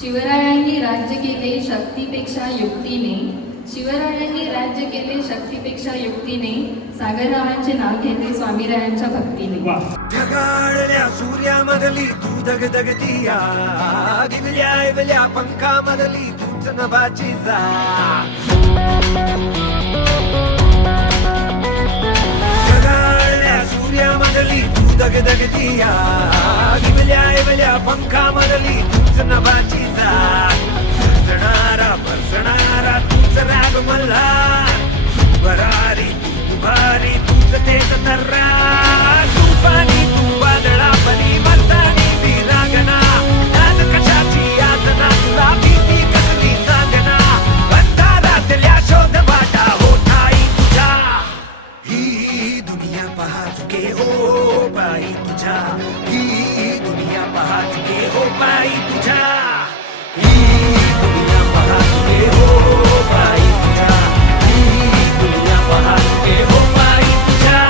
शिवरायांनी राज्य केले शक्तीपेक्षा युक्तीने, शिवरायांनी राज्य केले शक्तीपेक्षा युक्तीने, सागररावांचे नाव घेते स्वामीरायांच्या भक्तीने. ढगाळल्या सूर्यामधली तू दगदगतिया, गिवल्या पंखामधली तूच नभाची जा. ढगाळल्या सूर्यामधली तू दगदगतिया, गिवल्या पंखामधली तूच नभाची जा. बरसणारा तूच राग मला, भरारी तू भारी तूच तेज तर्रा. तुफानी तू वादळापणी मर्दानी विरागना, आज कशाची यातना तुला भीती कसली सांगना. अंधारातल्या शोध वाटा होठाई तुझ्या, ही दुनिया पहा चुके हो पायी तुझ्या. ही दुनिया पहा चुके हो पायी तुझ्या. ही दुनिया पहा चुके हो पायी तुझ्या. ही दुनिया पहा चुके हो पायी तुझ्या.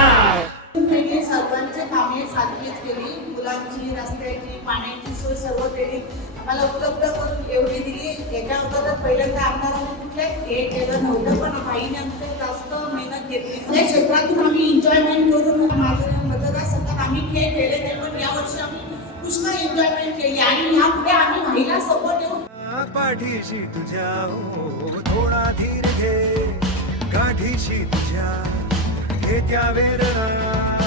सर्वांचे कामे सातवीत केली, मुलांची रस्त्याची पाण्याची सोय सर्व केली, आम्हाला उपलब्ध करून एवढी दिली. याच्या अगोदर पहिल्यांदा आमदारांनी कुठे हे केलं नव्हतं, पण बाईने आमचं जास्त मेहनत घेतली. या क्षेत्रातून आम्ही एन्जॉयमेंट करून माझं मतदारसंघात आम्ही खेळ खेळले ते, पण यावर्षी आम्ही पुष्कळ एन्जॉयमेंट केली आणि यापुढे आम्ही महिला सपोर्ट येऊन पाठीशी तुझ्या थोडा धीर घे, गाठीशी तुझ्या घे त्या वेदना.